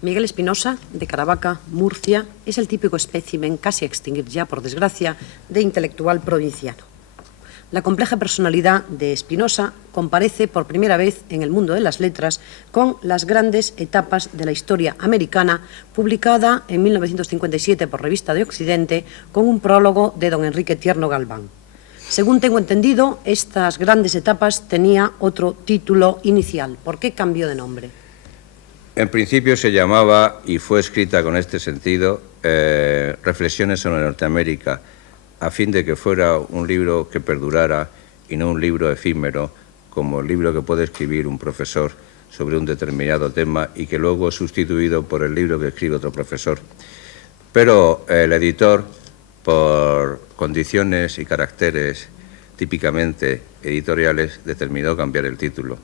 Miguel Espinosa, de Caravaca, Murcia, es el típico espécimen, casi a extinguir ya, por desgracia, de intelectual provinciano. La compleja personalidad de Espinosa comparece por primera vez en el mundo de las letras con Las grandes etapas de la historia americana, publicada en 1957 por Revista de Occidente, con un prólogo de don Enrique Tierno Galván. Según tengo entendido, estas grandes etapas tenía otro título inicial. ¿Por qué cambió de nombre? En principio se llamaba, y fue escrita con este sentido, Reflexiones sobre Norteamérica, a fin de que fuera un libro que perdurara y no un libro efímero, como el libro que puede escribir un profesor sobre un determinado tema y que luego es sustituido por el libro que escribe otro profesor. Pero el editor, por condiciones y caracteres típicamente editoriales, determinó cambiar el título.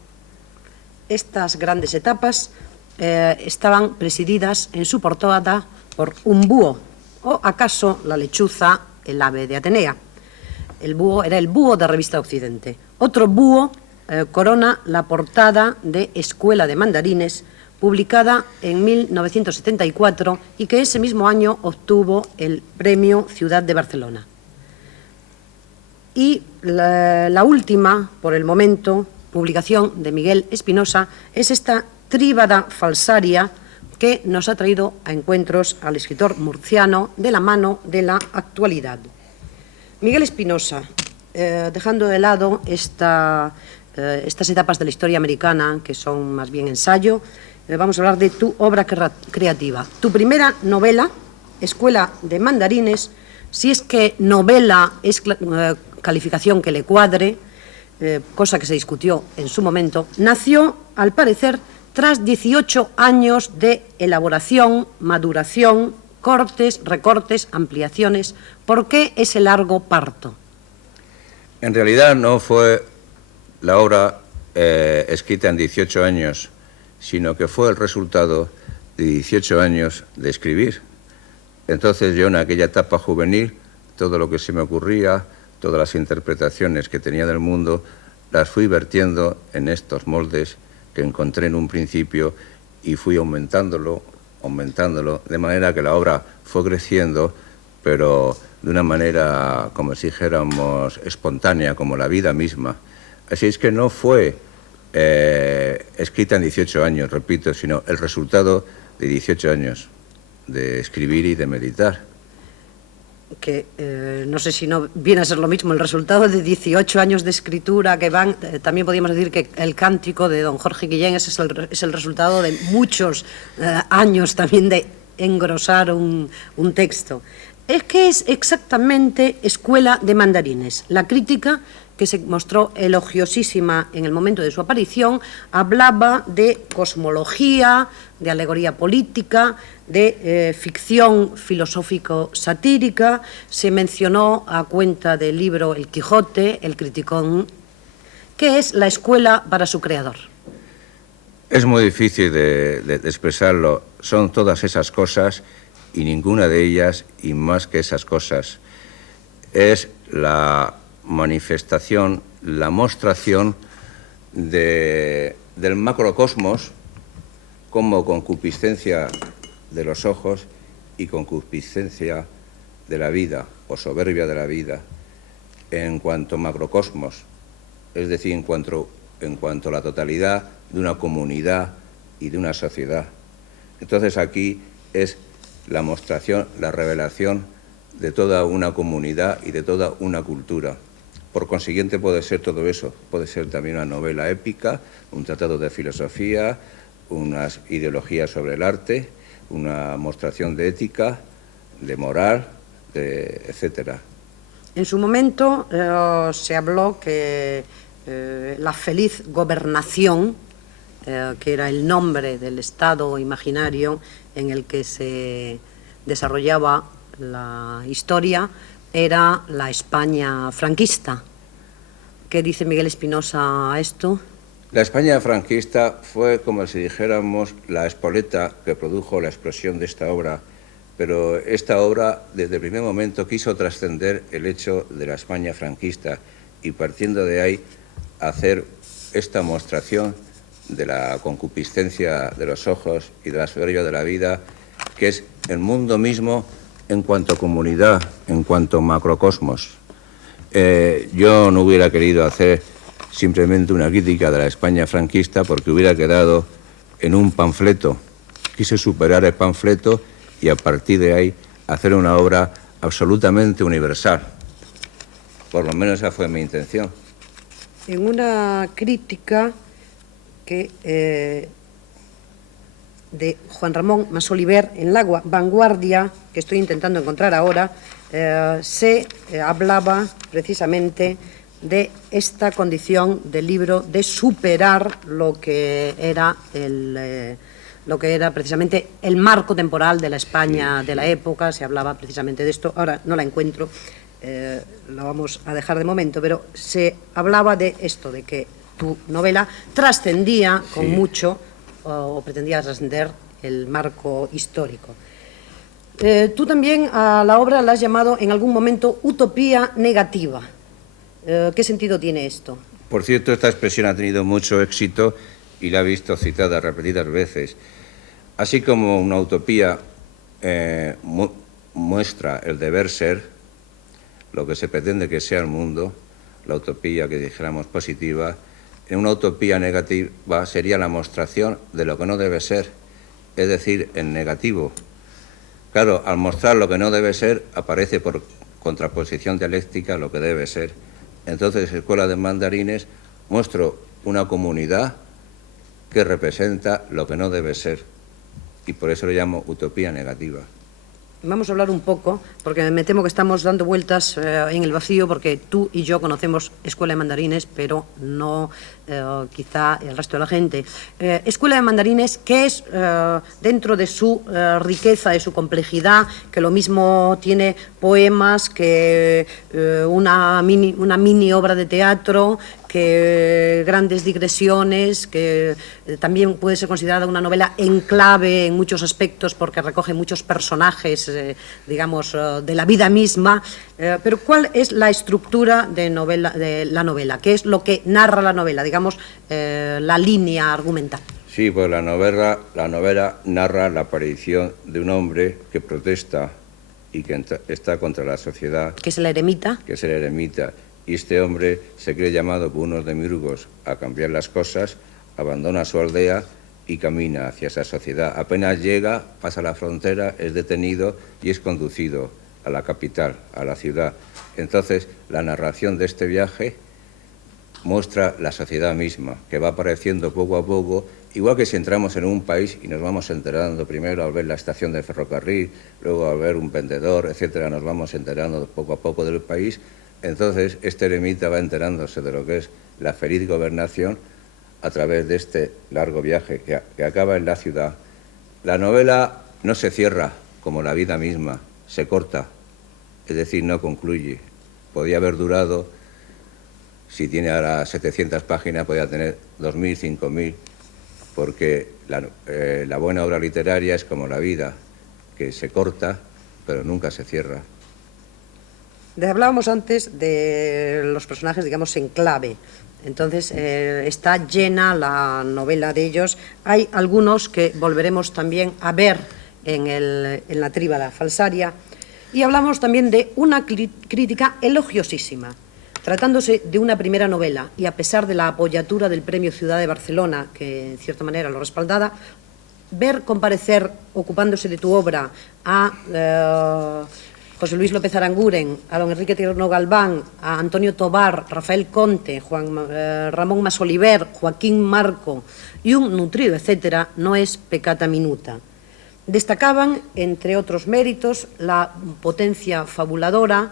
Estas grandes etapas estaban presididas en su portada por un búho, o acaso la lechuza, el ave de Atenea. El búho era el búho de Revista Occidente. Otro búho corona la portada de Escuela de Mandarines, publicada en 1974 y que ese mismo año obtuvo el premio Ciudad de Barcelona. Y la última, por el momento, publicación de Miguel Espinosa es esta Tríbada falsaria que nos ha traído a encuentros al escritor murciano de la mano de la actualidad. Miguel Espinosa, dejando de lado estas etapas de la historia americana, que son más bien ensayo, vamos a hablar de tu obra creativa. Tu primera novela, Escuela de Mandarines, si es que novela es calificación que le cuadre, cosa que se discutió en su momento, nació, al parecer, tras 18 años de elaboración, maduración, cortes, recortes, ampliaciones. ¿Por qué ese largo parto? En realidad no fue la obra escrita en 18 años, sino que fue el resultado de 18 años de escribir. Entonces yo en aquella etapa juvenil, todo lo que se me ocurría, todas las interpretaciones que tenía del mundo, las fui vertiendo en estos moldes que encontré en un principio y fui aumentándolo, de manera que la obra fue creciendo, pero de una manera, como si dijéramos, espontánea, como la vida misma. Así es que no fue escrita en 18 años, repito, sino el resultado de 18 años de escribir y de meditar. Que no sé si no viene a ser lo mismo el resultado de 18 años de escritura que van, también podríamos decir que el cántico de don Jorge Guillén es el resultado de muchos años también de engrosar un texto. ¿Qué es exactamente Escuela de Mandarines? La crítica, que se mostró elogiosísima en el momento de su aparición, hablaba de cosmología, de alegoría política, de ficción filosófico-satírica. Se mencionó a cuenta del libro El Quijote, el Criticón. ¿Qué es la escuela para su creador? Es muy difícil de expresarlo. Son todas esas cosas y ninguna de ellas, y más que esas cosas, es la manifestación, la mostración del macrocosmos como concupiscencia de los ojos y concupiscencia de la vida o soberbia de la vida en cuanto macrocosmos, es decir, en cuanto a la totalidad de una comunidad y de una sociedad. Entonces aquí es la mostración, la revelación de toda una comunidad y de toda una cultura. Por consiguiente puede ser todo eso, puede ser también una novela épica, un tratado de filosofía, unas ideologías sobre el arte, una mostración de ética, de moral, etcétera. En su momento se habló que la feliz gobernación, que era el nombre del estado imaginario en el que se desarrollaba la historia, era la España franquista. ¿Qué dice Miguel Espinosa a esto? La España franquista fue, como si dijéramos, la espoleta que produjo la explosión de esta obra, pero esta obra desde el primer momento quiso trascender el hecho de la España franquista y partiendo de ahí hacer esta mostración de la concupiscencia de los ojos y de la soberbia de la vida, que es el mundo mismo en cuanto a comunidad, en cuanto a macrocosmos. Yo no hubiera querido hacer simplemente una crítica de la España franquista porque hubiera quedado en un panfleto. Quise superar el panfleto y a partir de ahí hacer una obra absolutamente universal. Por lo menos esa fue mi intención. En una crítica que de Juan Ramón Masoliver en La Vanguardia, que estoy intentando encontrar ahora, se hablaba precisamente de esta condición del libro de superar lo que era precisamente el marco temporal de la España de la época. Se hablaba precisamente de esto. Ahora no la encuentro, la vamos a dejar de momento, pero se hablaba de esto, de que tu novela trascendía con mucho o pretendía trascender el marco histórico. Tú también a la obra la has llamado en algún momento utopía negativa. ¿Qué sentido tiene esto? Por cierto, esta expresión ha tenido mucho éxito y la he visto citada repetidas veces. Así como una utopía muestra el deber ser, lo que se pretende que sea el mundo, la utopía que dijéramos positiva, en una utopía negativa sería la mostración de lo que no debe ser, es decir, en negativo. Claro, al mostrar lo que no debe ser, aparece por contraposición dialéctica lo que debe ser. Entonces, Escuela de Mandarines muestro una comunidad que representa lo que no debe ser, y por eso lo llamo utopía negativa. Vamos a hablar un poco, porque me temo que estamos dando vueltas en el vacío, porque tú y yo conocemos Escuela de Mandarines, pero no quizá el resto de la gente. Escuela de Mandarines, ¿qué es dentro de su riqueza, de su complejidad, que lo mismo tiene poemas que una mini obra de teatro, que grandes digresiones, que también puede ser considerada una novela en clave en muchos aspectos porque recoge muchos personajes, digamos, de la vida misma. Pero ¿cuál es la estructura de la novela? ¿Qué es lo que narra la novela, digamos, la línea argumental? Sí, pues la novela narra la aparición de un hombre que protesta y que está contra la sociedad. ¿Que es el eremita? Que es el eremita. Y este hombre se cree llamado por unos demiurgos a cambiar las cosas, abandona su aldea y camina hacia esa sociedad. Apenas llega, pasa la frontera, es detenido y es conducido a la capital, a la ciudad. Entonces, la narración de este viaje muestra la sociedad misma, que va apareciendo poco a poco, igual que si entramos en un país y nos vamos enterando primero al ver la estación de ferrocarril, luego al ver un vendedor, etcétera, nos vamos enterando poco a poco del país. Entonces, este eremita va enterándose de lo que es la feliz gobernación a través de este largo viaje que acaba en la ciudad. La novela no se cierra como la vida misma, se corta, es decir, no concluye. Podía haber durado, si tiene ahora 700 páginas, podía tener 2.000, 5.000, porque la buena obra literaria es como la vida, que se corta, pero nunca se cierra. Hablábamos antes de los personajes, digamos, en clave. Entonces, está llena la novela de ellos. Hay algunos que volveremos también a ver en la tríbada falsaria. Y hablamos también de una crítica elogiosísima. Tratándose de una primera novela, y a pesar de la apoyatura del Premio Ciudad de Barcelona, que en cierta manera lo respaldaba, ver comparecer, ocupándose de tu obra, a José Luis López Aranguren, a don Enrique Tierno Galván, a Antonio Tobar, Rafael Conte, Ramón Masoliver, Joaquín Marco y un nutrido etcétera, no es peccata minuta. Destacaban, entre otros méritos, la potencia fabuladora,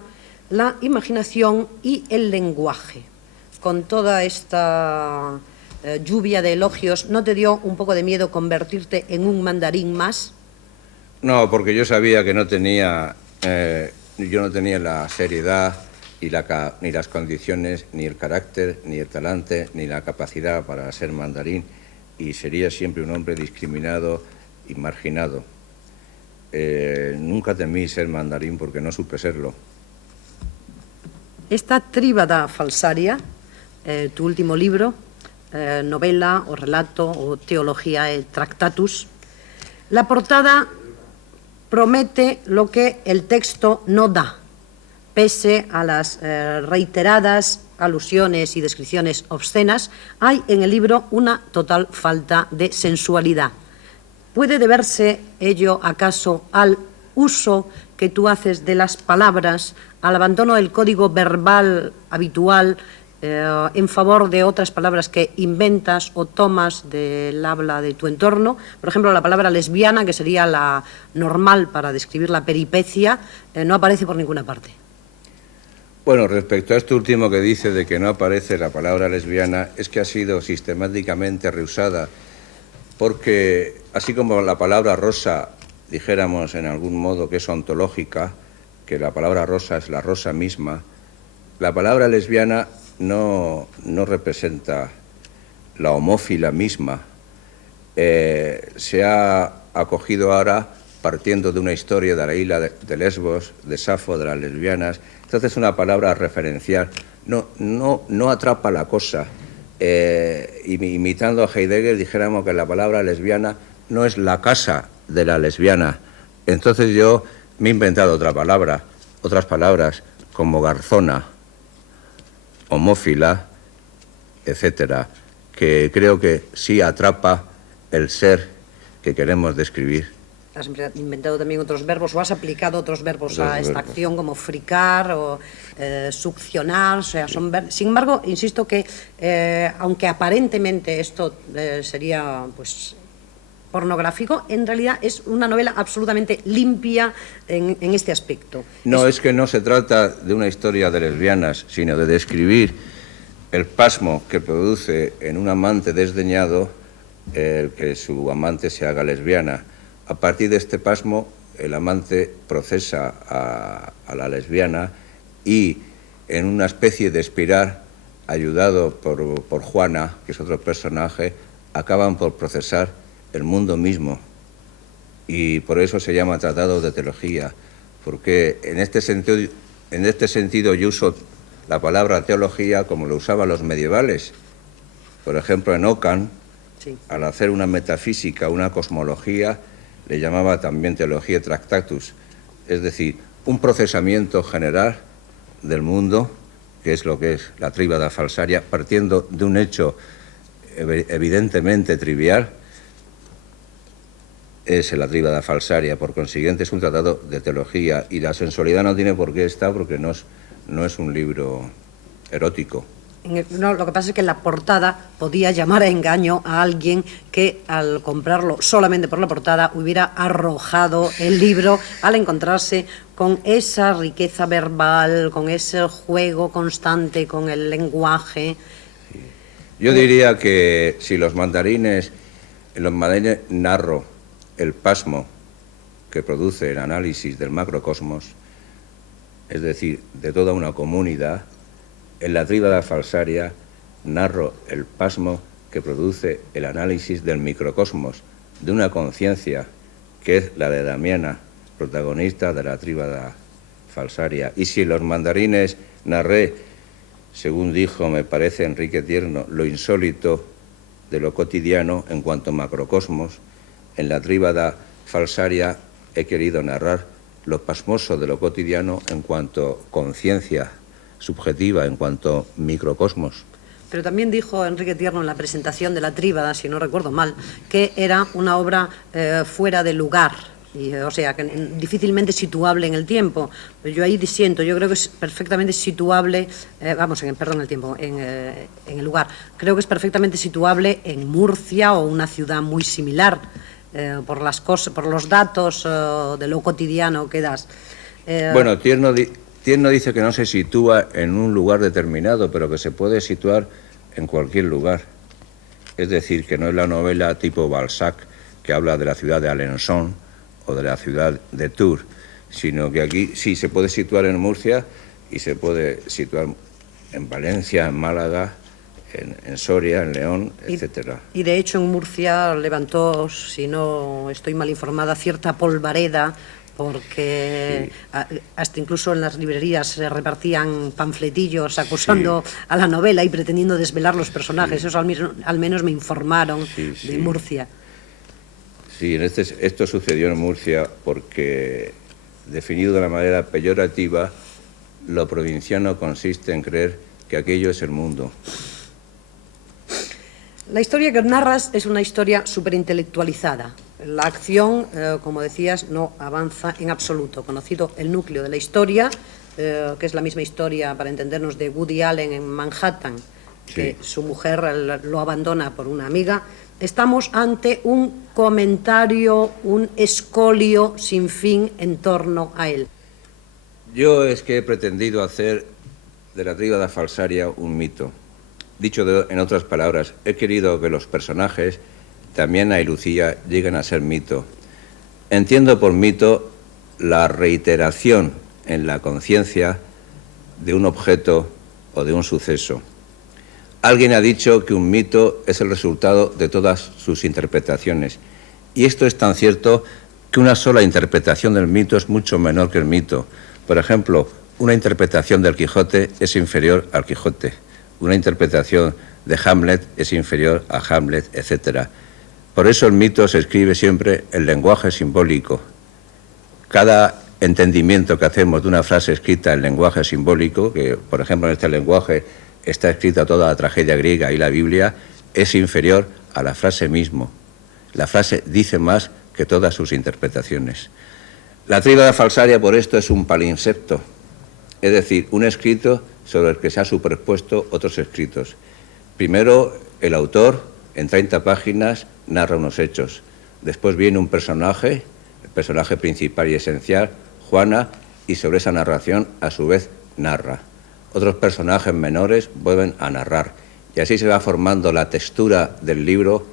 la imaginación y el lenguaje. Con toda esta lluvia de elogios, ¿no te dio un poco de miedo convertirte en un mandarín más? No, porque yo sabía que no tenía... yo no tenía la seriedad ni las condiciones, ni el carácter, ni el talante, ni la capacidad para ser mandarín, y sería siempre un hombre discriminado y marginado. Nunca temí ser mandarín porque no supe serlo. Esta tríbada falsaria, tu último libro, novela o relato o teología tractatus. La portada promete lo que el texto no da, pese a las reiteradas alusiones y descripciones obscenas. Hay en el libro una total falta de sensualidad. ¿Puede deberse ello acaso al uso que tú haces de las palabras, al abandono del código verbal habitual en favor de otras palabras que inventas o tomas del habla de tu entorno? Por ejemplo, la palabra lesbiana, que sería la normal para describir la peripecia, no aparece por ninguna parte. Bueno, respecto a esto último que dice de que no aparece la palabra lesbiana, es que ha sido sistemáticamente rehusada, porque así como la palabra rosa, dijéramos en algún modo que es ontológica, que la palabra rosa es la rosa misma, la palabra lesbiana no representa la homófila misma. Se ha acogido ahora partiendo de una historia de la isla de Lesbos, de Safo, de las lesbianas. Entonces es una palabra referencial, no atrapa la cosa. Imitando a Heidegger, dijéramos que la palabra lesbiana no es la casa de la lesbiana. Entonces yo me he inventado otras palabras como garzona, homófila, etcétera, que creo que sí atrapa el ser que queremos describir. ¿Has inventado también otros verbos o has aplicado otros verbos a esta acción, como fricar o succionar? O sea, sin embargo, insisto que, aunque aparentemente esto sería pues pornográfico, en realidad es una novela absolutamente limpia en este aspecto. No, es que no se trata de una historia de lesbianas, sino de describir el pasmo que produce en un amante desdeñado el que su amante se haga lesbiana. A partir de este pasmo, el amante procesa a la lesbiana y, en una especie de espiral, ayudado por Juana, que es otro personaje, acaban por procesar el mundo mismo. Y por eso se llama tratado de teología, porque en este sentido yo uso la palabra teología como lo usaban los medievales. Por ejemplo, en Ockham, sí, al hacer una metafísica, una cosmología, le llamaba también teología tractatus, es decir, un procesamiento general del mundo, que es lo que es la tríbada falsaria, partiendo de un hecho evidentemente trivial, es la tríbada falsaria. Por consiguiente, es un tratado de teología, y la sensualidad no tiene por qué estar, porque no es un libro erótico. No, lo que pasa es que la portada podía llamar a engaño a alguien que al comprarlo solamente por la portada hubiera arrojado el libro al encontrarse con esa riqueza verbal, con ese juego constante con el lenguaje. Sí. Yo diría que si en los mandarines narro el pasmo que produce el análisis del macrocosmos, es decir, de toda una comunidad, en la tríbada falsaria narro el pasmo que produce el análisis del microcosmos, de una conciencia que es la de Damiana, protagonista de la tríbada falsaria. Y si en los mandarines narré, según dijo, me parece Enrique Tierno, lo insólito de lo cotidiano en cuanto a macrocosmos, en la tríbada falsaria he querido narrar lo pasmoso de lo cotidiano en cuanto conciencia subjetiva, en cuanto microcosmos. Pero también dijo Enrique Tierno en la presentación de la tríbada, si no recuerdo mal, que era una obra fuera de lugar, o sea, que difícilmente situable en el tiempo. Yo ahí disiento, yo creo que es perfectamente situable, en el lugar. Creo que es perfectamente situable en Murcia o una ciudad muy similar, por los datos de lo cotidiano que das. Bueno, Tierno dice que no se sitúa en un lugar determinado, pero que se puede situar en cualquier lugar. Es decir, que no es la novela tipo Balzac, que habla de la ciudad de Alençon o de la ciudad de Tours, sino que aquí sí se puede situar en Murcia y se puede situar en Valencia, en Málaga, en Soria, en León, etcétera. Y de hecho en Murcia levantó, si no estoy mal informada, cierta polvareda porque hasta incluso en las librerías se repartían panfletillos acusando a la novela y pretendiendo desvelar los personajes. Eso al menos me informaron de Murcia. Sí, esto sucedió en Murcia porque, definido de una manera peyorativa, lo provinciano consiste en creer que aquello es el mundo. La historia que narras es una historia superintelectualizada. La acción, como decías, no avanza en absoluto. Conocido el núcleo de la historia, que es la misma historia, para entendernos, de Woody Allen en Manhattan, que su mujer lo abandona por una amiga, estamos ante un comentario, un escolio sin fin en torno a él. Yo es que he pretendido hacer de la tríada falsaria un mito. Dicho en otras palabras, he querido que los personajes, Damiana y Lucía, lleguen a ser mito. Entiendo por mito la reiteración en la conciencia de un objeto o de un suceso. Alguien ha dicho que un mito es el resultado de todas sus interpretaciones. Y esto es tan cierto que una sola interpretación del mito es mucho menor que el mito. Por ejemplo, una interpretación del Quijote es inferior al Quijote. Una interpretación de Hamlet es inferior a Hamlet, etc. Por eso el mito se escribe siempre en lenguaje simbólico. Cada entendimiento que hacemos de una frase escrita en lenguaje simbólico, que por ejemplo en este lenguaje está escrita toda la tragedia griega y la Biblia, es inferior a la frase mismo. La frase dice más que todas sus interpretaciones. La tríada falsaria por esto es un palimpsesto, es decir, un escrito sobre el que se han superpuesto otros escritos. Primero, el autor, en 30 páginas, narra unos hechos. Después viene un personaje, el personaje principal y esencial, Juana, y sobre esa narración, a su vez, narra. Otros personajes menores vuelven a narrar. Y así se va formando la textura del libro,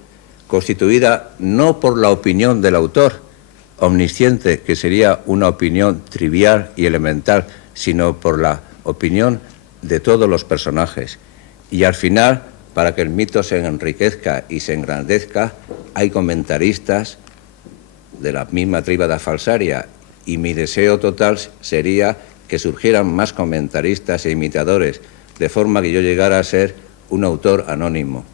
constituida no por la opinión del autor, omnisciente, que sería una opinión trivial y elemental, sino por la opinión de todos los personajes. Y al final, para que el mito se enriquezca y se engrandezca, hay comentaristas de la misma tríada falsaria, y mi deseo total sería que surgieran más comentaristas e imitadores, de forma que yo llegara a ser un autor anónimo.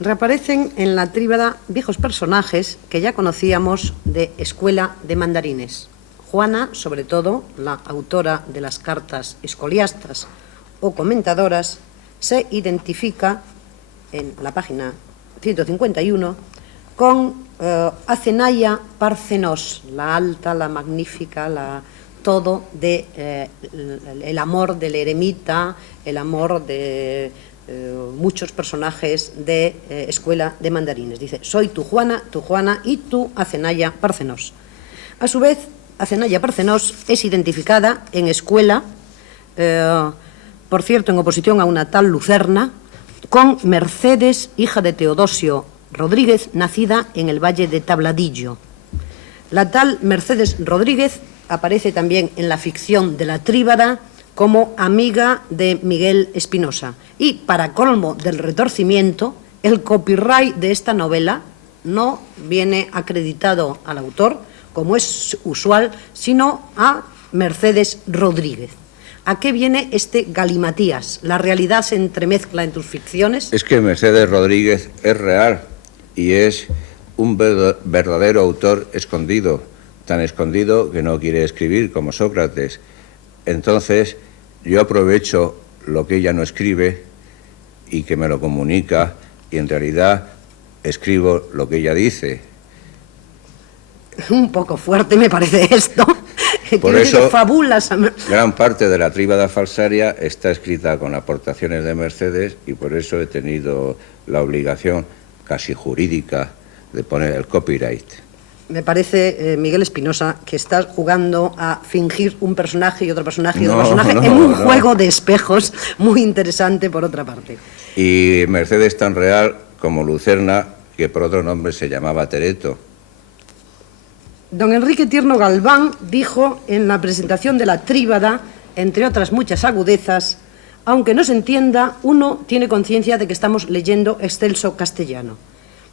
Reaparecen en la tríada viejos personajes que ya conocíamos de Escuela de Mandarines. Juana, sobre todo, la autora de las cartas escoliastas o comentadoras, se identifica en la página 151 con Acenaya Parcenos, la alta, la magnífica, todo de el amor del eremita, el amor de muchos personajes de Escuela de Mandarines. Dice, soy tu Juana y tu Acenaya Parcenos. A su vez, Acenaya Parcenos es identificada en Escuela, por cierto, en oposición a una tal Lucerna, con Mercedes, hija de Teodosio Rodríguez, nacida en el Valle de Tabladillo. La tal Mercedes Rodríguez aparece también en la ficción de la tríada como amiga de Miguel Espinosa. Y, para colmo del retorcimiento, el copyright de esta novela no viene acreditado al autor, como es usual, sino a Mercedes Rodríguez. ¿A qué viene este galimatías? ¿La realidad se entremezcla en tus ficciones? Es que Mercedes Rodríguez es real y es un verdadero autor escondido, tan escondido que no quiere escribir como Sócrates. Entonces, yo aprovecho lo que ella no escribe y que me lo comunica, y en realidad escribo lo que ella dice. Un poco fuerte me parece esto. Por eso, fabulas. Gran parte de la tríada falsaria está escrita con aportaciones de Mercedes, y por eso he tenido la obligación casi jurídica de poner el copyright. Me parece, Miguel Espinosa, que estás jugando a fingir un personaje y otro personaje y otro personaje en un juego de espejos muy interesante, por otra parte. Y Mercedes tan real como Lucerna, que por otro nombre se llamaba Tereto. Don Enrique Tierno Galván dijo en la presentación de la tríada, entre otras muchas agudezas, aunque no se entienda, uno tiene conciencia de que estamos leyendo excelso castellano.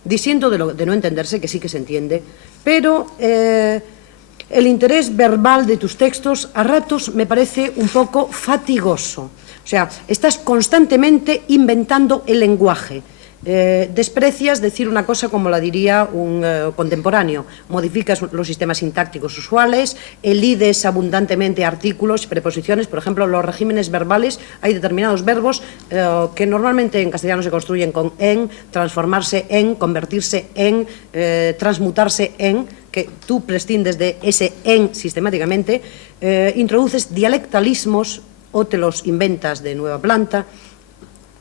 Diciendo de no entenderse, que sí que se entiende, pero El interés verbal de tus textos a ratos me parece un poco fatigoso. O sea, estás constantemente inventando el lenguaje. Desprecias decir una cosa como la diría un contemporáneo, modificas los sistemas sintácticos usuales, elides abundantemente artículos y preposiciones. Por ejemplo, los regímenes verbales, hay determinados verbos que normalmente en castellano se construyen con en, transformarse en, convertirse en, transmutarse en, que tú prescindes de ese en sistemáticamente, introduces dialectalismos o te los inventas de nueva planta.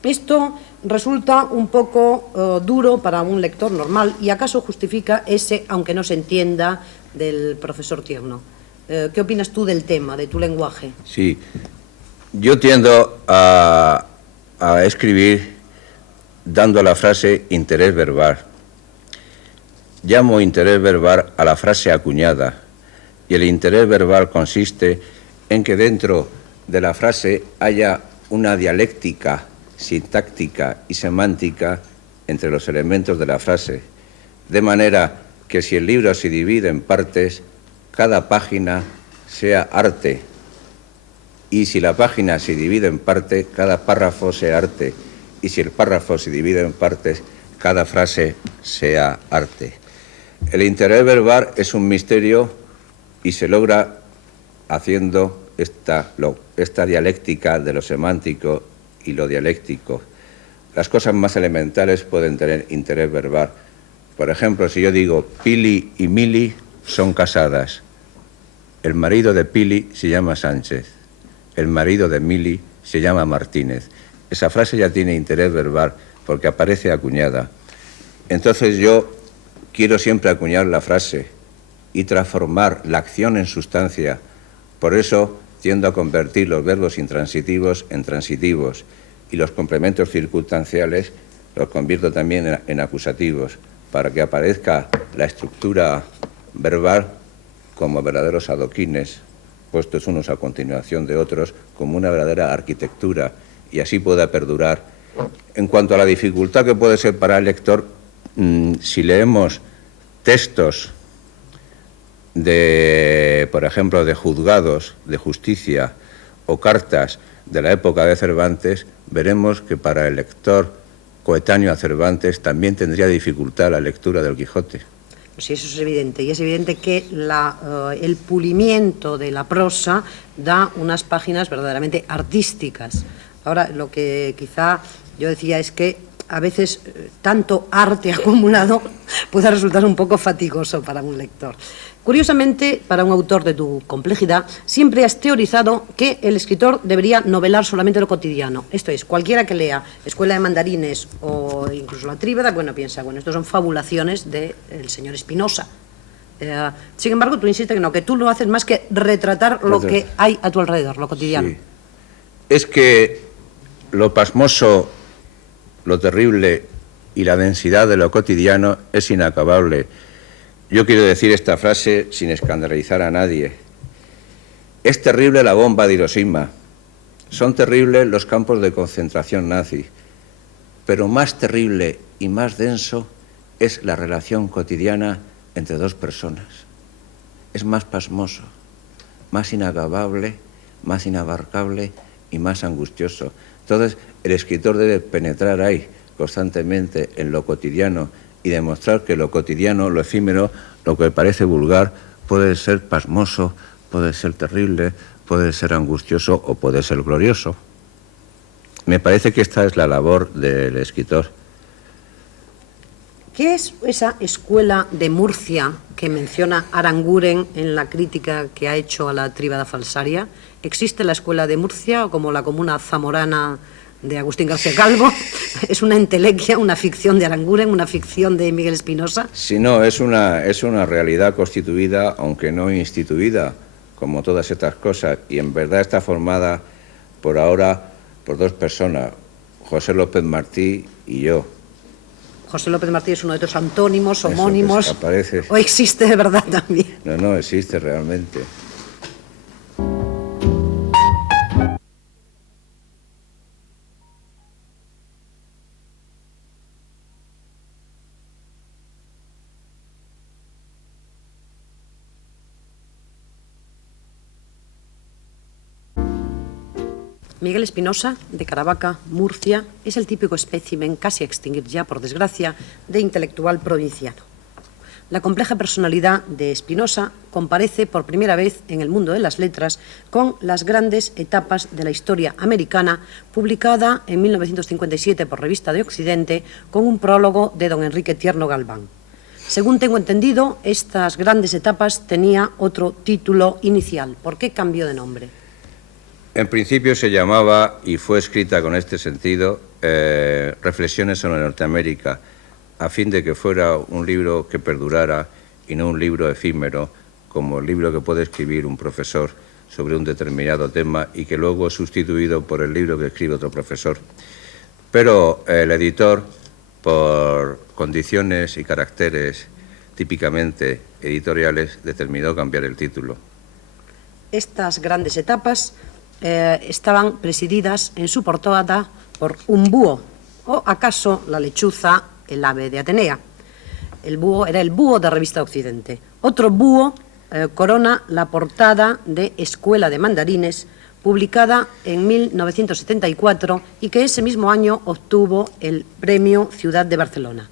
Esto resulta un poco duro para un lector normal y acaso justifica ese, aunque no se entienda, del profesor Tierno. ¿Qué opinas tú del tema, de tu lenguaje? Sí, yo tiendo a escribir dando a la frase interés verbal. Llamo interés verbal a la frase acuñada, y el interés verbal consiste en que dentro de la frase haya una dialéctica sintáctica y semántica entre los elementos de la frase, de manera que si el libro se divide en partes, cada página sea arte, y si la página se divide en parte, cada párrafo sea arte, y si el párrafo se divide en partes, cada frase sea arte. El interés verbal es un misterio y se logra haciendo esta dialéctica de lo semántico y lo dialéctico. Las cosas más elementales pueden tener interés verbal. Por ejemplo, si yo digo Pili y Mili son casadas, el marido de Pili se llama Sánchez, el marido de Mili se llama Martínez. Esa frase ya tiene interés verbal porque aparece acuñada. Entonces yo quiero siempre acuñar la frase y transformar la acción en sustancia. Por eso tiendo a convertir los verbos intransitivos en transitivos y los complementos circunstanciales los convierto también en acusativos para que aparezca la estructura verbal como verdaderos adoquines, puestos unos a continuación de otros, como una verdadera arquitectura, y así pueda perdurar. En cuanto a la dificultad que puede ser para el lector, si leemos textos de, por ejemplo, de juzgados de justicia o cartas de la época de Cervantes, veremos que para el lector coetáneo a Cervantes también tendría dificultad la lectura del Quijote. Sí, eso es evidente, y es evidente que el pulimiento de la prosa da unas páginas verdaderamente artísticas. Ahora, lo que quizá yo decía es que a veces tanto arte acumulado puede resultar un poco fatigoso para un lector. Curiosamente, para un autor de tu complejidad, siempre has teorizado que el escritor debería novelar solamente lo cotidiano. Esto es, cualquiera que lea Escuela de Mandarines o incluso La Tríbada, bueno, piensa, bueno, estos son fabulaciones del señor Espinosa. Sin embargo, tú insistes que no, que tú no haces más que retratar lo que hay a tu alrededor, lo cotidiano. Sí. Es que lo pasmoso, lo terrible y la densidad de lo cotidiano es inacabable. Yo quiero decir esta frase sin escandalizar a nadie. Es terrible la bomba de Hiroshima, son terribles los campos de concentración nazi, pero más terrible y más denso es la relación cotidiana entre dos personas. Es más pasmoso, más inacabable, más inabarcable y más angustioso. Entonces, el escritor debe penetrar ahí constantemente en lo cotidiano y demostrar que lo cotidiano, lo efímero, lo que parece vulgar, puede ser pasmoso, puede ser terrible, puede ser angustioso o puede ser glorioso. Me parece que esta es la labor del escritor. ¿Qué es esa escuela de Murcia que menciona Aranguren en la crítica que ha hecho a la Tríbada Falsaria? ¿Existe la escuela de Murcia como la comuna zamorana de Agustín García Calvo? ¿Es una entelequia, una ficción de Aranguren, una ficción de Miguel Espinosa? Sí, no, es una realidad constituida, aunque no instituida, como todas estas cosas, y en verdad está formada por ahora por dos personas, José López Martí y yo. José López Martí es uno de estos antónimos, homónimos, eso, aparece. ¿O existe de verdad también? No, existe realmente. Miguel Espinosa, de Caravaca, Murcia, es el típico espécimen, casi a extinguir ya por desgracia, de intelectual provinciano. La compleja personalidad de Espinosa comparece por primera vez en el mundo de las letras con Las grandes etapas de la historia americana, publicada en 1957 por Revista de Occidente, con un prólogo de don Enrique Tierno Galván. Según tengo entendido, estas grandes etapas tenía otro título inicial. ¿Por qué cambió de nombre? En principio se llamaba, y fue escrita con este sentido, Reflexiones sobre Norteamérica, a fin de que fuera un libro que perdurara y no un libro efímero, como el libro que puede escribir un profesor sobre un determinado tema y que luego es sustituido por el libro que escribe otro profesor. Pero el editor, por condiciones y caracteres típicamente editoriales, determinó cambiar el título. Estas grandes etapas estaban presididas en su portada por un búho, o acaso la lechuza, el ave de Atenea. El búho era el búho de Revista Occidente. Otro búho corona la portada de Escuela de Mandarines, publicada en 1974 y que ese mismo año obtuvo el premio Ciudad de Barcelona.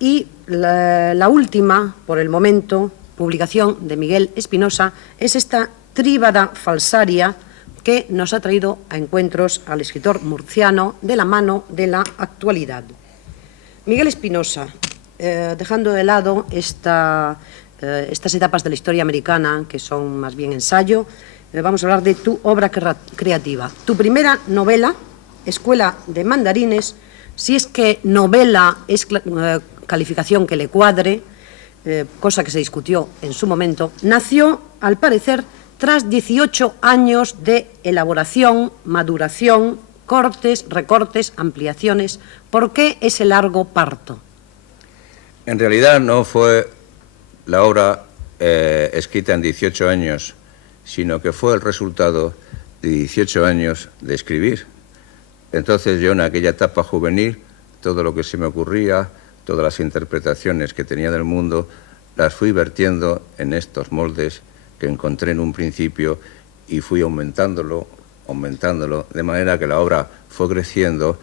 Y la última, por el momento, publicación de Miguel Espinosa es esta tríbada falsaria que nos ha traído a encuentros al escritor murciano de la mano de la actualidad. Miguel Espinosa, dejando de lado estas etapas de la historia americana, que son más bien ensayo, vamos a hablar de tu obra creativa. Tu primera novela, Escuela de Mandarines, si es que novela es calificación que le cuadre, cosa que se discutió en su momento, nació, al parecer, tras 18 años de elaboración, maduración, cortes, recortes, ampliaciones. ¿Por qué ese largo parto? En realidad no fue la obra escrita en 18 años, sino que fue el resultado de 18 años de escribir. Entonces yo en aquella etapa juvenil, todo lo que se me ocurría, todas las interpretaciones que tenía del mundo, las fui vertiendo en estos moldes que encontré en un principio y fui aumentándolo, de manera que la obra fue creciendo,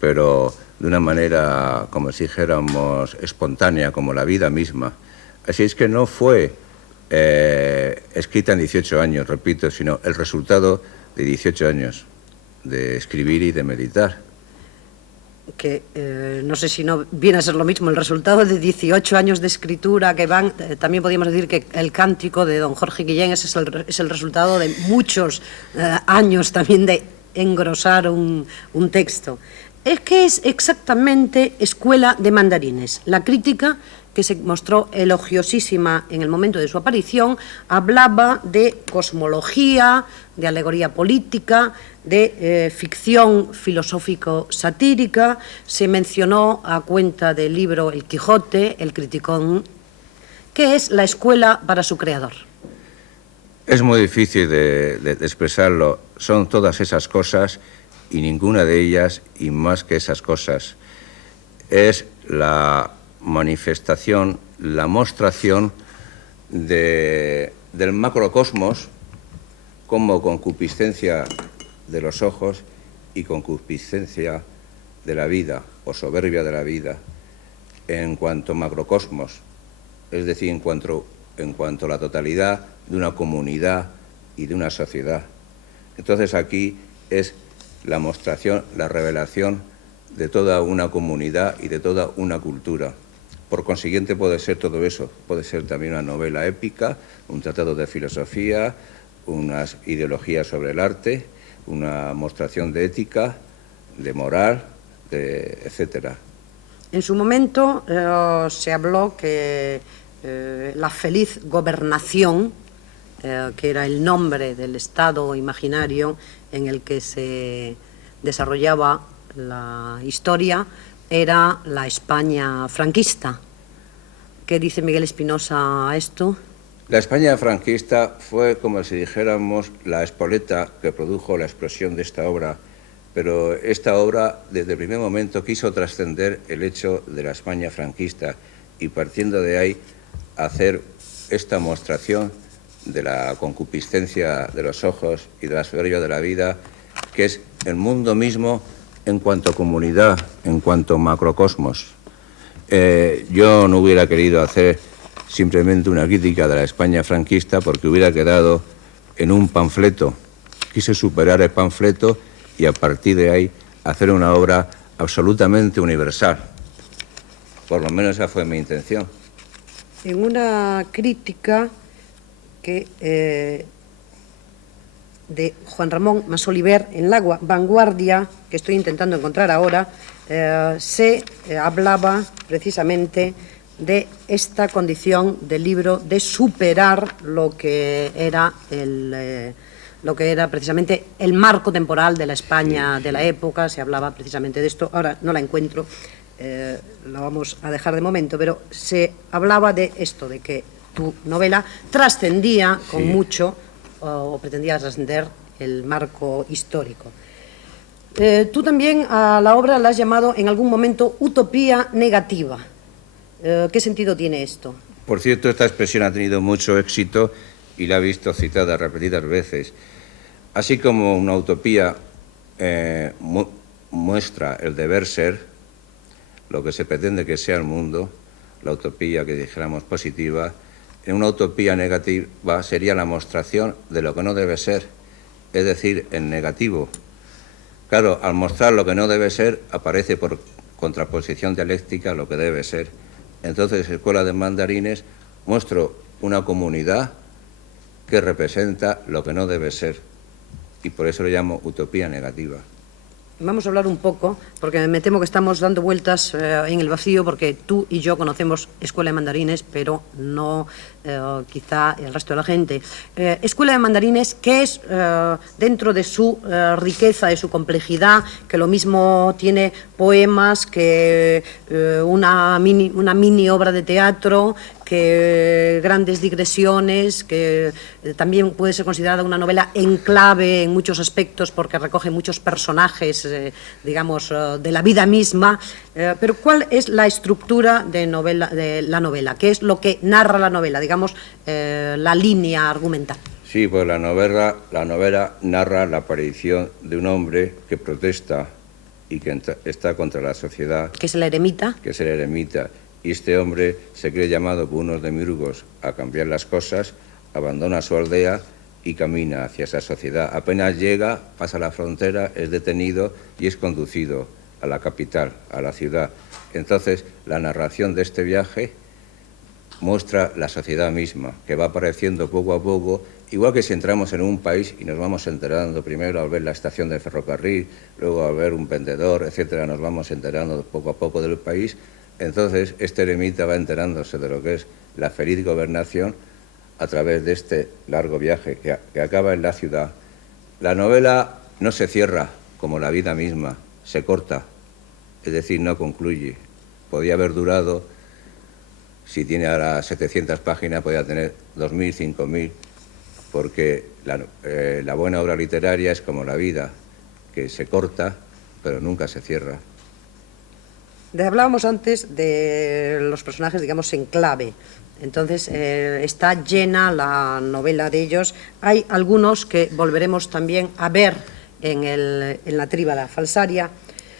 pero de una manera, como si dijéramos, espontánea, como la vida misma. Así es que no fue escrita en 18 años, repito, sino el resultado de 18 años de escribir y de meditar. Que no sé si no viene a ser lo mismo el resultado de 18 años de escritura que van, también podríamos decir que el cántico de don Jorge Guillén es el resultado de muchos años también de engrosar un texto. Es que es exactamente Escuela de Mandarines. La crítica, que se mostró elogiosísima en el momento de su aparición, hablaba de cosmología, de alegoría política, de ficción filosófico-satírica. Se mencionó a cuenta del libro El Quijote, el Criticón. ¿Qué es la escuela para su creador? Es muy difícil de expresarlo. Son todas esas cosas y ninguna de ellas, y más que esas cosas, es la manifestación, la mostración del macrocosmos como concupiscencia de los ojos y concupiscencia de la vida, o soberbia de la vida, en cuanto macrocosmos, es decir, en cuanto a la totalidad de una comunidad y de una sociedad. Entonces aquí es la mostración, la revelación de toda una comunidad y de toda una cultura. Por consiguiente puede ser todo eso, puede ser también una novela épica, un tratado de filosofía, unas ideologías sobre el arte, una mostración de ética, de moral, etcétera. En su momento se habló que la feliz gobernación, que era el nombre del estado imaginario en el que se desarrollaba la historia, era la España franquista. ¿Qué dice Miguel Espinosa a esto? La España franquista fue, como si dijéramos, la espoleta que produjo la explosión de esta obra, pero esta obra desde el primer momento quiso trascender el hecho de la España franquista y partiendo de ahí hacer esta mostración de la concupiscencia de los ojos y de la soberbia de la vida, que es el mundo mismo en cuanto comunidad, en cuanto macrocosmos. Yo no hubiera querido hacer simplemente una crítica de la España franquista porque hubiera quedado en un panfleto. Quise superar el panfleto y a partir de ahí hacer una obra absolutamente universal. Por lo menos esa fue mi intención. En una crítica que de Juan Ramón Masoliver en La Vanguardia, que estoy intentando encontrar ahora, se hablaba precisamente de esta condición del libro de superar lo que era precisamente el marco temporal de la España de la época. Se hablaba precisamente de esto. Ahora no la encuentro, la vamos a dejar de momento, pero se hablaba de esto, de que tu novela trascendía con mucho o pretendía trascender el marco histórico. Tú también a la obra la has llamado en algún momento utopía negativa. ¿Qué sentido tiene esto? Por cierto, esta expresión ha tenido mucho éxito y la he visto citada repetidas veces. Así como una utopía muestra el deber ser, lo que se pretende que sea el mundo, la utopía que dijéramos positiva, en una utopía negativa sería la mostración de lo que no debe ser, es decir, en negativo. Claro, al mostrar lo que no debe ser, aparece por contraposición dialéctica lo que debe ser. Entonces, Escuela de Mandarines muestro una comunidad que representa lo que no debe ser, y por eso lo llamo utopía negativa. Vamos a hablar un poco, porque me temo que estamos dando vueltas en el vacío, porque tú y yo conocemos Escuela de Mandarines, pero no quizá el resto de la gente. Escuela de Mandarines, que es dentro de su riqueza, de su complejidad, que lo mismo tiene poemas que una mini obra de teatro, que grandes digresiones, que también puede ser considerada una novela en clave en muchos aspectos porque recoge muchos personajes, digamos, de la vida misma. Pero ¿cuál es la estructura de la novela? ¿Qué es lo que narra la novela, digamos, la línea argumental? Sí, pues la novela narra la aparición de un hombre que protesta y que está contra la sociedad. ¿Que es el eremita? Que es el eremita. Y este hombre se cree llamado por unos demiurgos a cambiar las cosas, abandona su aldea y camina hacia esa sociedad. Apenas llega, pasa la frontera, es detenido y es conducido a la capital, a la ciudad. Entonces, la narración de este viaje muestra la sociedad misma, que va apareciendo poco a poco, igual que si entramos en un país y nos vamos enterando primero al ver la estación de ferrocarril, luego al ver un vendedor, etcétera, nos vamos enterando poco a poco del país. Entonces, este eremita va enterándose de lo que es la feliz gobernación a través de este largo viaje que acaba en la ciudad. La novela no se cierra como la vida misma, se corta, es decir, no concluye. Podía haber durado, si tiene ahora 700 páginas, podía tener 2.000, 5.000, porque la buena obra literaria es como la vida, que se corta, pero nunca se cierra. Hablábamos antes de los personajes, digamos, en clave. Entonces, está llena la novela de ellos. Hay algunos que volveremos también a ver en la tríbada falsaria.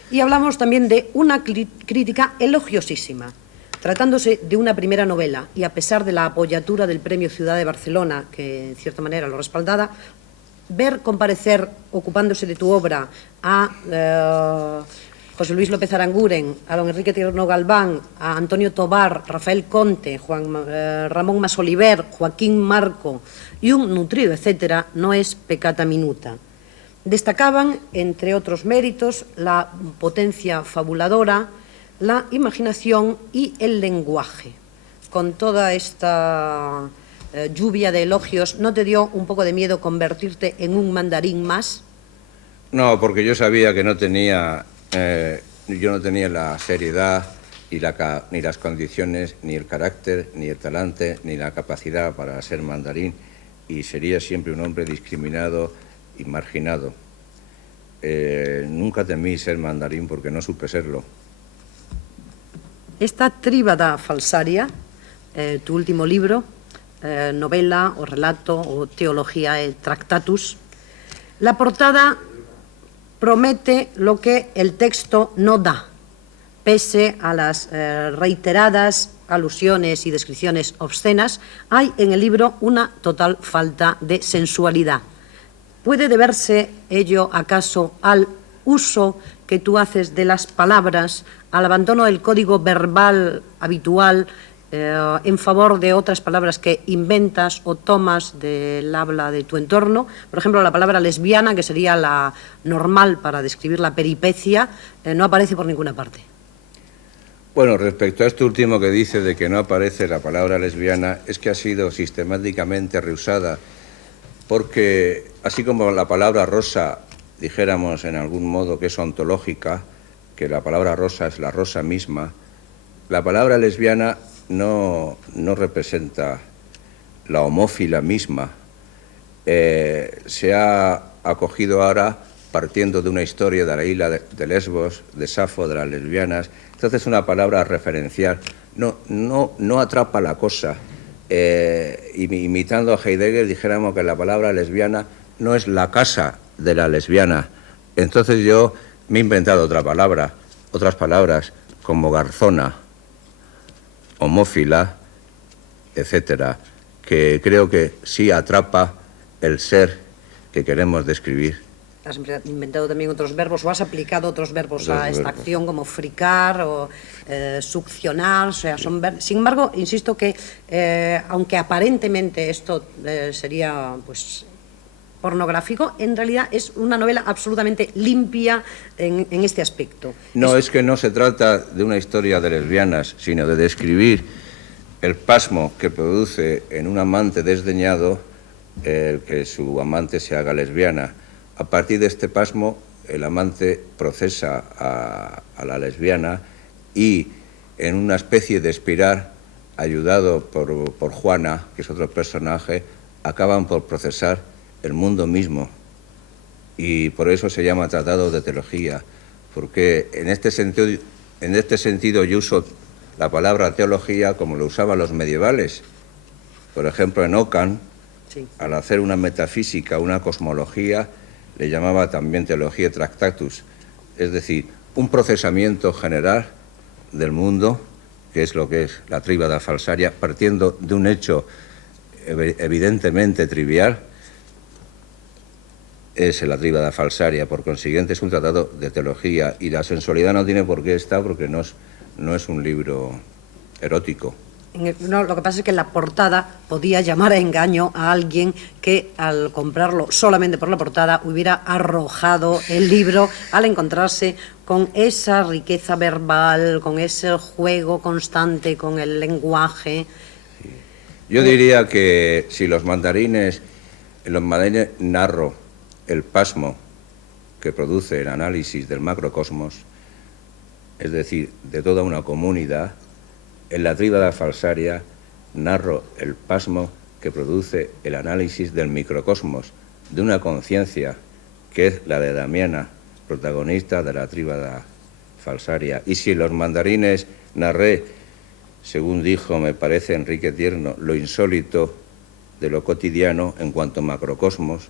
Y hablamos también de una crítica elogiosísima. Tratándose de una primera novela, y a pesar de la apoyatura del Premio Ciudad de Barcelona, que en cierta manera lo respaldaba, ver comparecer, ocupándose de tu obra, a José Luis López Aranguren, a don Enrique Tierno Galván, a Antonio Tobar, Rafael Conte, Ramón Masoliver, Joaquín Marco y un nutrido etcétera, no es peccata minuta. Destacaban, entre otros méritos, la potencia fabuladora, la imaginación y el lenguaje. Con toda esta lluvia de elogios, ¿no te dio un poco de miedo convertirte en un mandarín más? No, porque yo sabía que no tenía... yo no tenía la seriedad ni las condiciones, ni el carácter, ni el talante, ni la capacidad para ser mandarín, y sería siempre un hombre discriminado y marginado. Nunca temí ser mandarín porque no supe serlo. Esta tríbada falsaria, tu último libro, novela o relato o teología tractatus. La portada promete lo que el texto no da, pese a las reiteradas alusiones y descripciones obscenas. Hay en el libro una total falta de sensualidad. ¿Puede deberse ello acaso al uso que tú haces de las palabras, al abandono del código verbal habitual en favor de otras palabras que inventas o tomas del habla de tu entorno? Por ejemplo, la palabra lesbiana, que sería la normal para describir la peripecia, no aparece por ninguna parte. Bueno, respecto a esto último que dice de que no aparece la palabra lesbiana, es que ha sido sistemáticamente rehusada, porque así como la palabra rosa, dijéramos en algún modo que es ontológica, que la palabra rosa es la rosa misma, la palabra lesbiana no representa la homófila misma. Se ha acogido ahora partiendo de una historia de la isla de Lesbos, de Safo, de las lesbianas. Entonces es una palabra referencial, no atrapa la cosa. Imitando a Heidegger, dijéramos que la palabra lesbiana no es la casa de la lesbiana. Entonces yo me he inventado otras palabras como garzona, homófila, etcétera, que creo que sí atrapa el ser que queremos describir. Has inventado también otros verbos o has aplicado otros verbos a esta acción, como fricar o succionar, o sea, son sin embargo, insisto que aunque aparentemente esto sería pues pornográfico, en realidad es una novela absolutamente limpia en este aspecto. No, es que no se trata de una historia de lesbianas, sino de describir el pasmo que produce en un amante desdeñado el que su amante se haga lesbiana. A partir de este pasmo, el amante procesa a la lesbiana y, en una especie de espiral, ayudado por Juana, que es otro personaje, acaban por procesar el mundo mismo. Y por eso se llama tratado de teología, porque en este sentido yo uso la palabra teología como lo usaban los medievales. Por ejemplo, en Ockham, sí, al hacer una metafísica, una cosmología, le llamaba también teología tractatus, es decir, un procesamiento general del mundo, que es lo que es la tríbada falsaria, partiendo de un hecho evidentemente trivial, es la tríbada falsaria. Por consiguiente, es un tratado de teología, y la sensualidad no tiene por qué estar, porque no es un libro erótico. No, lo que pasa es que la portada podía llamar a engaño a alguien que al comprarlo solamente por la portada hubiera arrojado el libro al encontrarse con esa riqueza verbal, con ese juego constante con el lenguaje. Yo diría que si en los mandarines narro el pasmo que produce el análisis del macrocosmos, es decir, de toda una comunidad, en la tríbada falsaria narro el pasmo que produce el análisis del microcosmos, de una conciencia que es la de Damiana, protagonista de la tríbada falsaria. Y si en los mandarines narré, según dijo, me parece Enrique Tierno, lo insólito de lo cotidiano en cuanto a macrocosmos,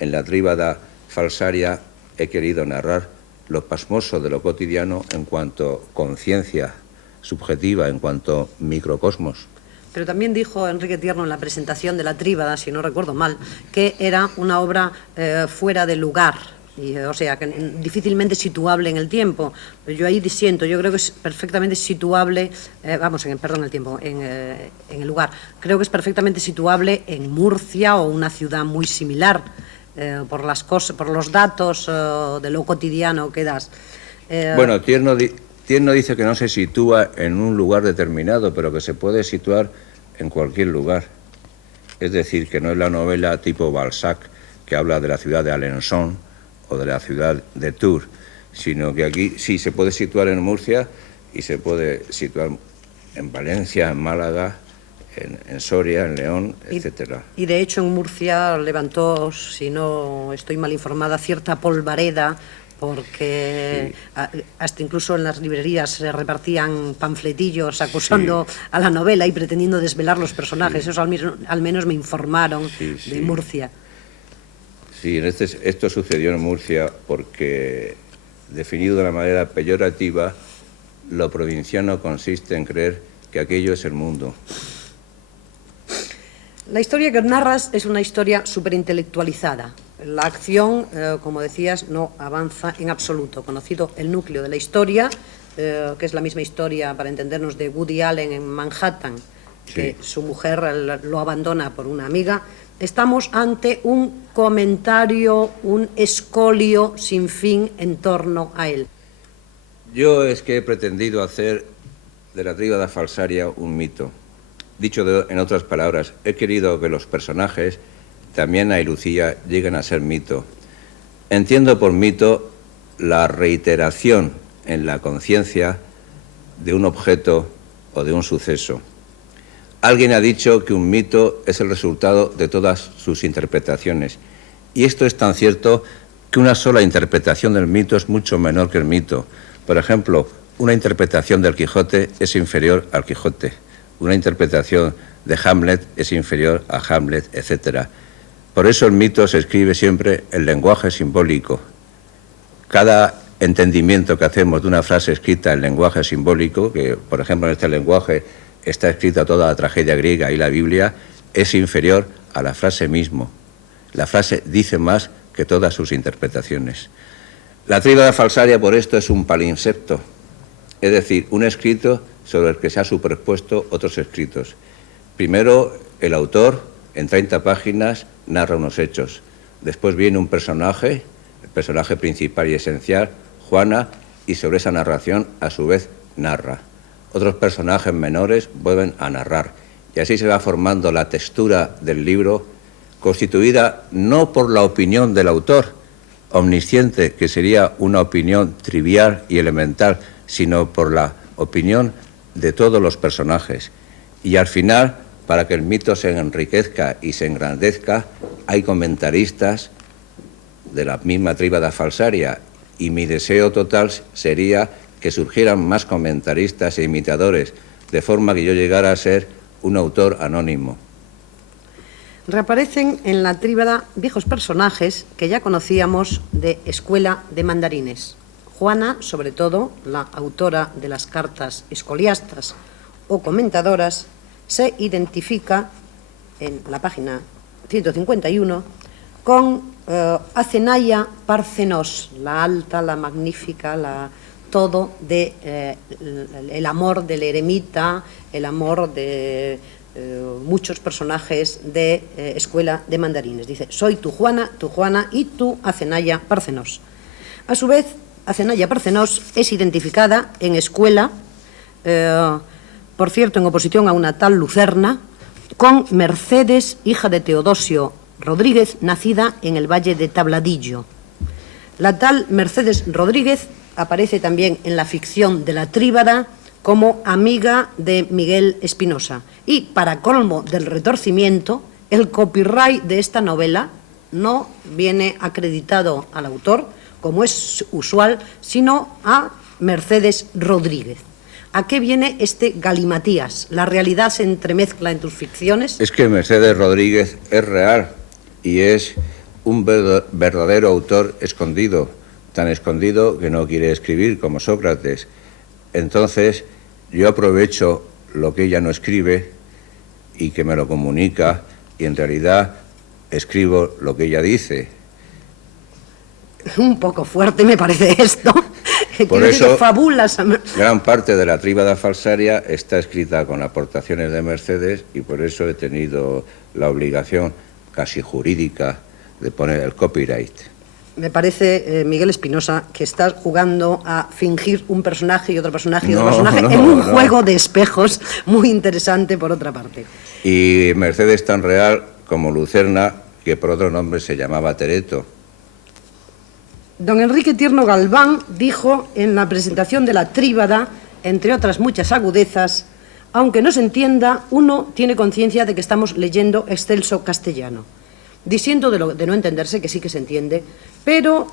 en la tríbada falsaria he querido narrar lo pasmoso de lo cotidiano en cuanto conciencia subjetiva, en cuanto microcosmos. Pero también dijo Enrique Tierno en la presentación de la tríbada, si no recuerdo mal, que era una obra fuera de lugar, o sea, que difícilmente situable en el tiempo. Yo ahí disiento, yo creo que es perfectamente situable, en el tiempo, en el lugar. Creo que es perfectamente situable en Murcia o una ciudad muy similar, por las cosas, por los datos de lo cotidiano que das. Bueno, Tierno dice que no se sitúa en un lugar determinado, pero que se puede situar en cualquier lugar. Es decir, que no es la novela tipo Balzac, que habla de la ciudad de Alençon o de la ciudad de Tours, sino que aquí sí se puede situar en Murcia y se puede situar en Valencia, en Málaga, en Soria, en León, etcétera. Y de hecho en Murcia levantó, si no estoy mal informada, cierta polvareda porque hasta incluso en las librerías se repartían panfletillos acusando a la novela y pretendiendo desvelar los personajes. Eso al menos me informaron de Murcia. Sí, esto sucedió en Murcia porque, definido de una manera peyorativa, lo provinciano consiste en creer que aquello es el mundo. La historia que narras es una historia superintelectualizada. La acción, como decías, no avanza en absoluto. Conocido el núcleo de la historia, que es la misma historia, para entendernos, de Woody Allen en Manhattan, que su mujer lo abandona por una amiga, estamos ante un comentario, un escolio sin fin en torno a él. Yo es que he pretendido hacer de la tríada falsaria un mito. Dicho en otras palabras, he querido que los personajes, también y Lucía, lleguen a ser mito. Entiendo por mito la reiteración en la conciencia de un objeto o de un suceso. Alguien ha dicho que un mito es el resultado de todas sus interpretaciones. Y esto es tan cierto que una sola interpretación del mito es mucho menor que el mito. Por ejemplo, una interpretación del Quijote es inferior al Quijote. Una interpretación de Hamlet es inferior a Hamlet, etc. Por eso el mito se escribe siempre en lenguaje simbólico. Cada entendimiento que hacemos de una frase escrita en lenguaje simbólico, que por ejemplo en este lenguaje está escrita toda la tragedia griega y la Biblia, es inferior a la frase mismo. La frase dice más que todas sus interpretaciones. La tríada falsaria por esto es un palimpsesto, es decir, un escrito sobre el que se ha superpuesto otros escritos. Primero, el autor, en 30 páginas, narra unos hechos. Después viene un personaje, el personaje principal y esencial, Juana, y sobre esa narración, a su vez, narra. Otros personajes menores vuelven a narrar. Y así se va formando la textura del libro, constituida no por la opinión del autor, omnisciente, que sería una opinión trivial y elemental, sino por la opinión de todos los personajes. Y al final, para que el mito se enriquezca y se engrandezca, hay comentaristas de la misma tríada falsaria, y mi deseo total sería que surgieran más comentaristas e imitadores, de forma que yo llegara a ser un autor anónimo. Reaparecen en la tríada viejos personajes que ya conocíamos de Escuela de Mandarines. Juana, sobre todo, la autora de las cartas escoliastas o comentadoras, se identifica en la página 151 con Acenaya Parcenos, la alta, la magnífica, todo de el amor del eremita, el amor de muchos personajes de Escuela de Mandarines. Dice, soy tu Juana y tu Acenaya Parcenos. A su vez, Acenaya Parcenos es identificada en Escuela, por cierto, en oposición a una tal Lucerna, con Mercedes, hija de Teodosio Rodríguez, nacida en el Valle de Tabladillo. La tal Mercedes Rodríguez aparece también en la ficción de la tríada como amiga de Miguel Espinosa. Y, para colmo del retorcimiento, el copyright de esta novela no viene acreditado al autor, como es usual, sino a Mercedes Rodríguez. ¿A qué viene este galimatías? ¿La realidad se entremezcla en tus ficciones? Es que Mercedes Rodríguez es real y es un verdadero autor escondido, tan escondido que no quiere escribir como Sócrates. Entonces, yo aprovecho lo que ella no escribe y que me lo comunica, y en realidad escribo lo que ella dice. Un poco fuerte me parece esto. Por eso, fabulas. Gran parte de la tríada falsaria está escrita con aportaciones de Mercedes, y por eso he tenido la obligación casi jurídica de poner el copyright. Me parece, Miguel Espinosa, que estás jugando a fingir un personaje y otro personaje y otro personaje en un juego de espejos muy interesante, por otra parte. Y Mercedes tan real como Lucerna, que por otro nombre se llamaba Tereto. Don Enrique Tierno Galván dijo en la presentación de la tríada, entre otras muchas agudezas, aunque no se entienda, uno tiene conciencia de que estamos leyendo excelso castellano. Diciendo de no entenderse, que sí que se entiende, pero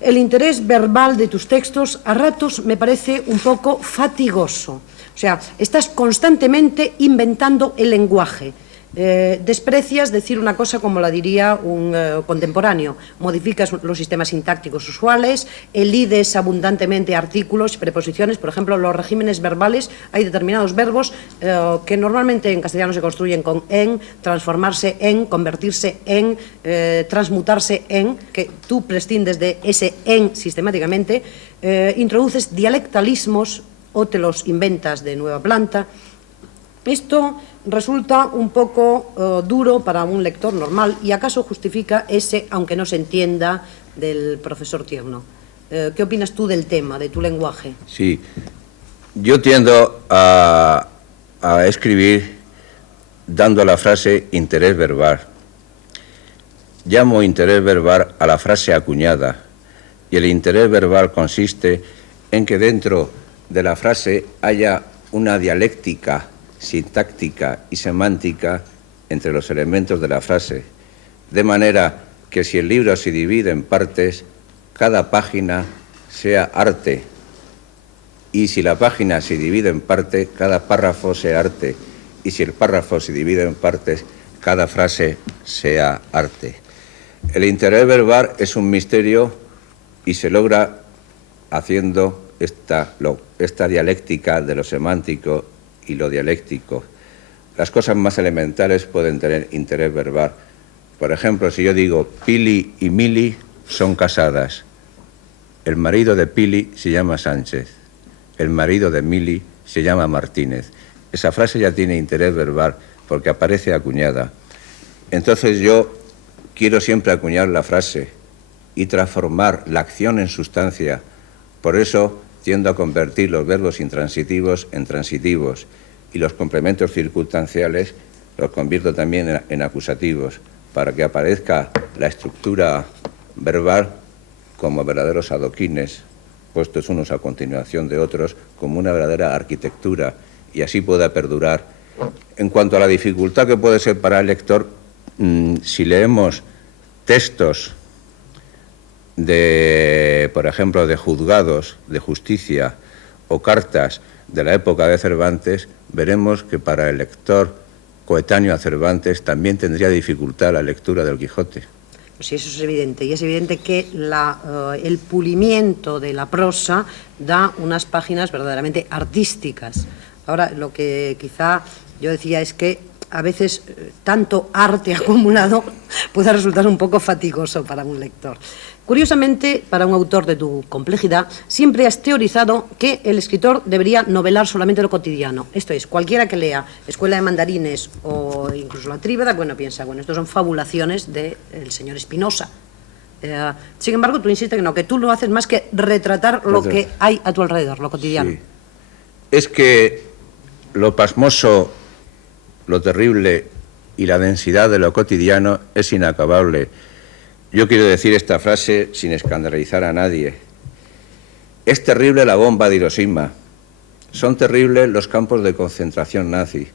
El interés verbal de tus textos a ratos me parece un poco fatigoso. O sea, estás constantemente inventando el lenguaje. Desprecias decir una cosa como la diría un contemporáneo, modificas los sistemas sintácticos usuales, elides abundantemente artículos y preposiciones. Por ejemplo, los regímenes verbales, hay determinados verbos que normalmente en castellano se construyen con en, transformarse en, convertirse en, transmutarse en, que tú prescindes de ese en sistemáticamente, introduces dialectalismos o te los inventas de nueva planta. Esto resulta un poco duro para un lector normal y acaso justifica ese, aunque no se entienda, del profesor Tierno. ¿Qué opinas tú del tema, de tu lenguaje? Sí, yo tiendo a escribir dando a la frase interés verbal. Llamo interés verbal a la frase acuñada, y el interés verbal consiste en que dentro de la frase haya una dialéctica sintáctica y semántica entre los elementos de la frase, de manera que si el libro se divide en partes, cada página sea arte, y si la página se divide en parte, cada párrafo sea arte, y si el párrafo se divide en partes, cada frase sea arte. El interés verbal es un misterio y se logra haciendo esta dialéctica de lo semántico y lo dialéctico. Las cosas más elementales pueden tener interés verbal. Por ejemplo, si yo digo Pili y Mili son casadas, el marido de Pili se llama Sánchez, el marido de Mili se llama Martínez. Esa frase ya tiene interés verbal porque aparece acuñada. Entonces yo quiero siempre acuñar la frase y transformar la acción en sustancia. Por eso tiendo a convertir los verbos intransitivos en transitivos y los complementos circunstanciales los convierto también en acusativos para que aparezca la estructura verbal como verdaderos adoquines, puestos unos a continuación de otros, como una verdadera arquitectura, y así pueda perdurar. En cuanto a la dificultad que puede ser para el lector, si leemos textos de, por ejemplo, de juzgados de justicia o cartas de la época de Cervantes, veremos que para el lector coetáneo a Cervantes también tendría dificultad la lectura del Quijote. Sí, eso es evidente, y es evidente que el pulimiento de la prosa da unas páginas verdaderamente artísticas. Ahora, lo que quizá yo decía es que a veces tanto arte acumulado puede resultar un poco fatigoso para un lector. Curiosamente, para un autor de tu complejidad, siempre has teorizado que el escritor debería novelar solamente lo cotidiano. Esto es, cualquiera que lea Escuela de Mandarines o incluso La Tríada, piensa, estos son fabulaciones del señor Espinosa. Sin embargo, tú insistes que tú no haces más que retratar lo que hay a tu alrededor, lo cotidiano. Sí. Es que lo pasmoso, lo terrible y la densidad de lo cotidiano es inacabable. Yo quiero decir esta frase sin escandalizar a nadie. Es terrible la bomba de Hiroshima, son terribles los campos de concentración nazi,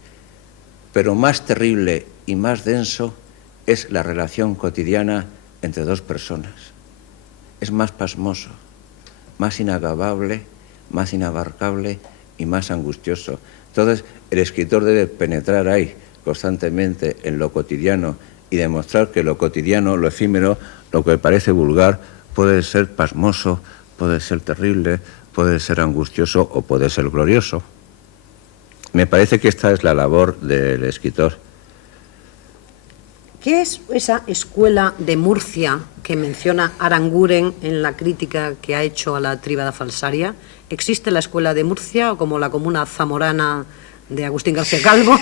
pero más terrible y más denso es la relación cotidiana entre dos personas. Es más pasmoso, más inacabable, más inabarcable y más angustioso. Entonces, el escritor debe penetrar ahí constantemente en lo cotidiano y demostrar que lo cotidiano, lo efímero, lo que parece vulgar, puede ser pasmoso, puede ser terrible, puede ser angustioso o puede ser glorioso. Me parece que esta es la labor del escritor. ¿Qué es esa escuela de Murcia que menciona Aranguren en la crítica que ha hecho a la Tríada Falsaria? ¿Existe la escuela de Murcia o como la comuna zamorana de Agustín García Calvo?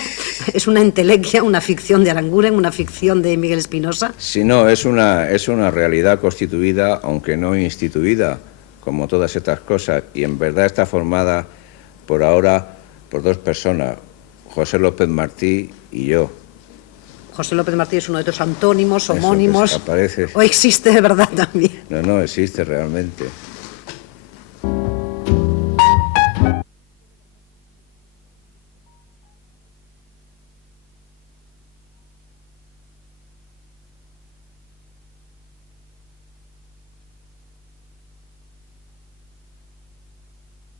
¿Es una entelequia, una ficción de Aranguren, una ficción de Miguel Espinosa? Sí, no, es una realidad constituida, aunque no instituida, como todas estas cosas, y en verdad está formada por ahora por dos personas, José López Martí y yo. José López Martí es uno de estos antónimos, homónimos, aparece. ¿O existe de verdad también? No, existe realmente.